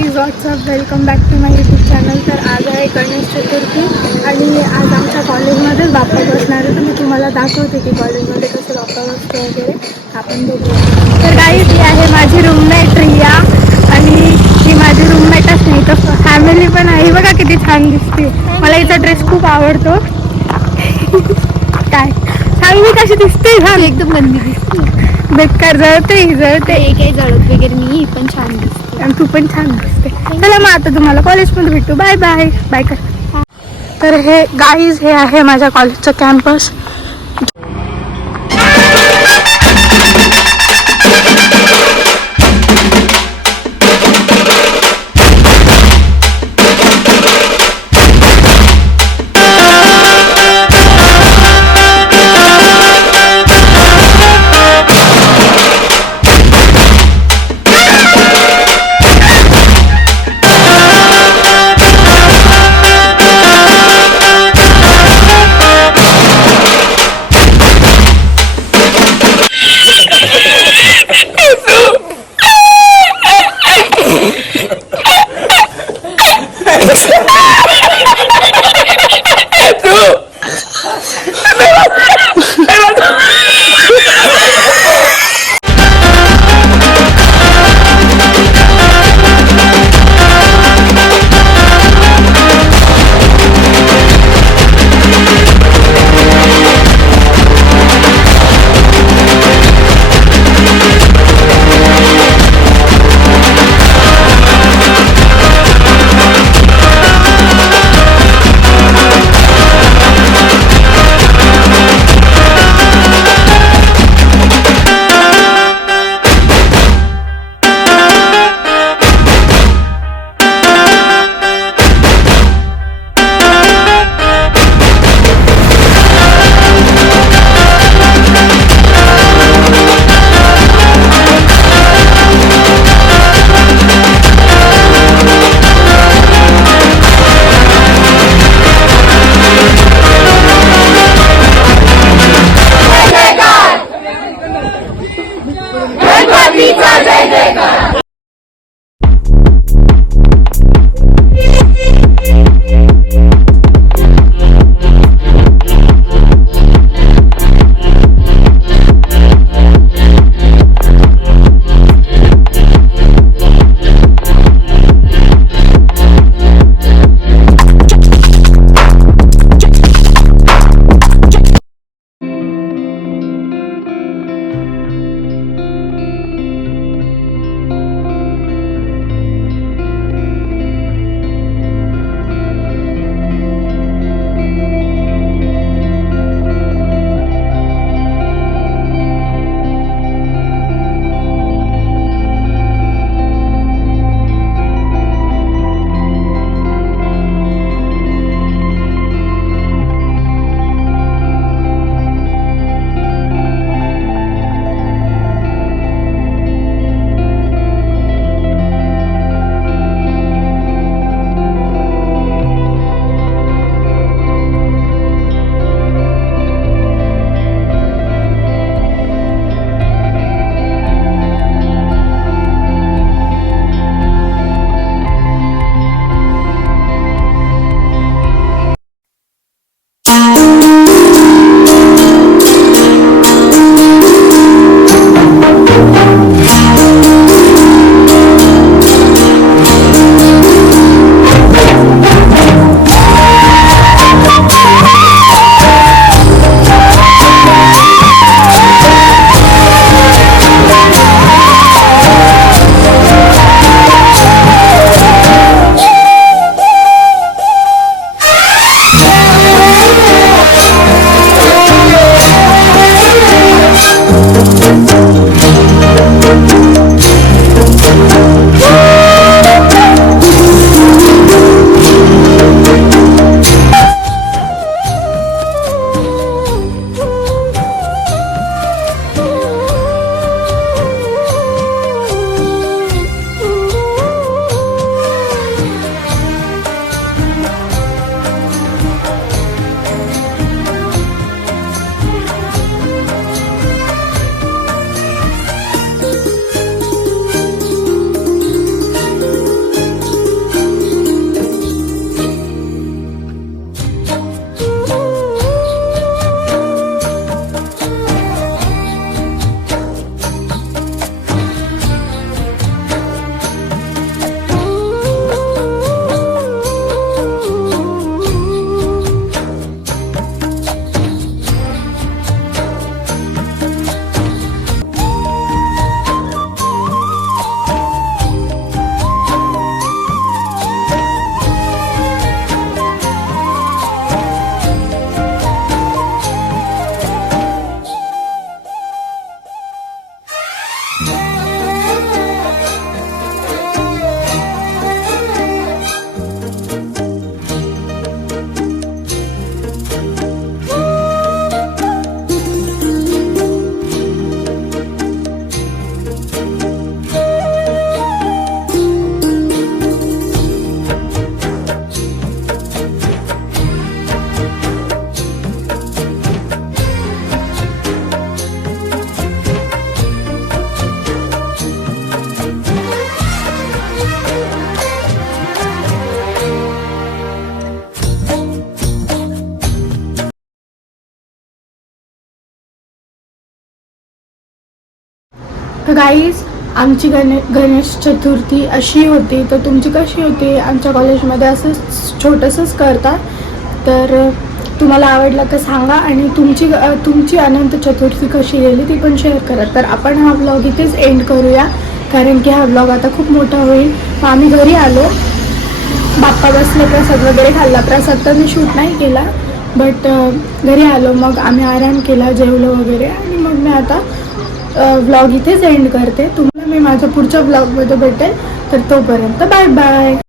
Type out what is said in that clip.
Guys what's up, welcome back to my YouTube channel. तर आज आहे गणेश चतुर्थी आणि आज आमच्या कॉलेजमध्येच बाप्पा बसणार आहे. तर मी तुम्हाला दाखवते की कॉलेजमध्ये कसं बाप्पा बसतो वगैरे आपण बघूया. तर गाईज ही आहे माझी रूममेट रिया आणि ही माझी रूममेटच नाही तर फॅमिली पण आहे. बघा किती छान दिसते. मला हिचा ड्रेस खूप आवडतो. काय सांग मी कशी दिसते? छान एकदम गंदी दिसते. बेकार जळते काही जळत वगैरे नाही, पण छान दिसते आणि तू पण छान दिसते. चला मग आता तुम्हाला कॉलेजमध्ये भेटू. बाय बाय बाय कर. तर हे गाईज हे आहे माझ्या कॉलेजचं कॅम्पस. तर गाईज आमची गणेश चतुर्थी अशी होती. तर तुमची कशी होती? आमच्या कॉलेजमध्ये असं छोटंसंच करतात. तर तुम्हाला आवडलं तर सांगा आणि तुमची अनंत चतुर्थी कशी गेली ती पण शेअर करा. तर आपण हा ब्लॉग इथेच एंड करूया, कारण की हा ब्लॉग आता खूप मोठा होईल. मग आम्ही घरी आलो, बाप्पा बसले, प्रसाद वगैरे खाल्ला. प्रसाद तर मी शूट नाही केला, बट घरी आलो, मग आम्ही आराम केला, जेवलो वगैरे. आणि मग मी आता व्लॉग इथेच एंड करते. तुम्हाला मी माझ्या पुढच्या व्लॉगमध्ये भेटेल. तर तोपर्यंत बाय बाय.